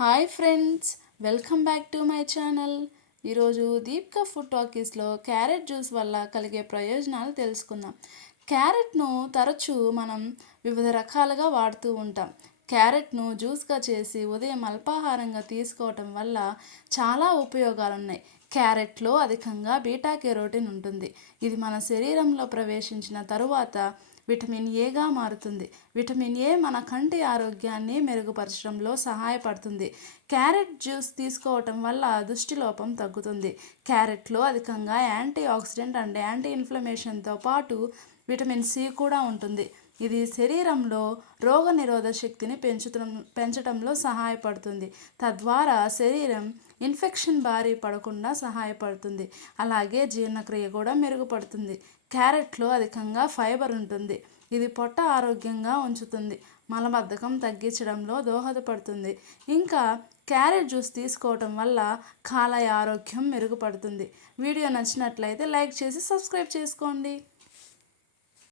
Hi friends, welcome back to my channel. ఈరోజు Deepika food టాకీస్లో carrot juice వల్ల కలిగే ప్రయోజనాలు తెలుసుకుందాం. క్యారెట్ను తరచూ మనం వివిధ రకాలుగా వాడుతూ ఉంటాం. క్యారెట్ను జ్యూస్గా చేసి ఉదయం అల్పాహారంగా తీసుకోవటం వల్ల చాలా ఉపయోగాలు ఉన్నాయి. క్యారెట్లో అధికంగా బీటా కెరోటిన్ ఉంటుంది. ఇది మన శరీరంలో ప్రవేశించిన తరువాత విటమిన్ ఏగా మారుతుంది. విటమిన్ ఏ మన కంటి ఆరోగ్యాన్ని మెరుగుపరచడంలో సహాయపడుతుంది. క్యారెట్ జ్యూస్ తీసుకోవటం వల్ల దృష్టిలోపం తగ్గుతుంది. క్యారెట్లో అధికంగా యాంటీ ఆక్సిడెంట్ అండ్ యాంటీ ఇన్ఫ్లమేషన్తో పాటు విటమిన్ సి కూడా ఉంటుంది. ఇది శరీరంలో రోగనిరోధక శక్తిని పెంచడంలో సహాయపడుతుంది. తద్వారా శరీరం ఇన్ఫెక్షన్ బారి పడకుండా సహాయపడుతుంది. అలాగే జీర్ణక్రియ కూడా మెరుగుపడుతుంది. క్యారెట్లో అధికంగా ఫైబర్ ఉంటుంది. ఇది పొట్ట ఆరోగ్యంగా ఉంచుతుంది. మలబద్ధకం తగ్గించడంలో దోహదపడుతుంది. ఇంకా క్యారెట్ జ్యూస్ తీసుకోవటం వల్ల కాలేయ ఆరోగ్యం మెరుగుపడుతుంది. వీడియో నచ్చినట్లయితే లైక్ చేసి సబ్స్క్రైబ్ చేసుకోండి.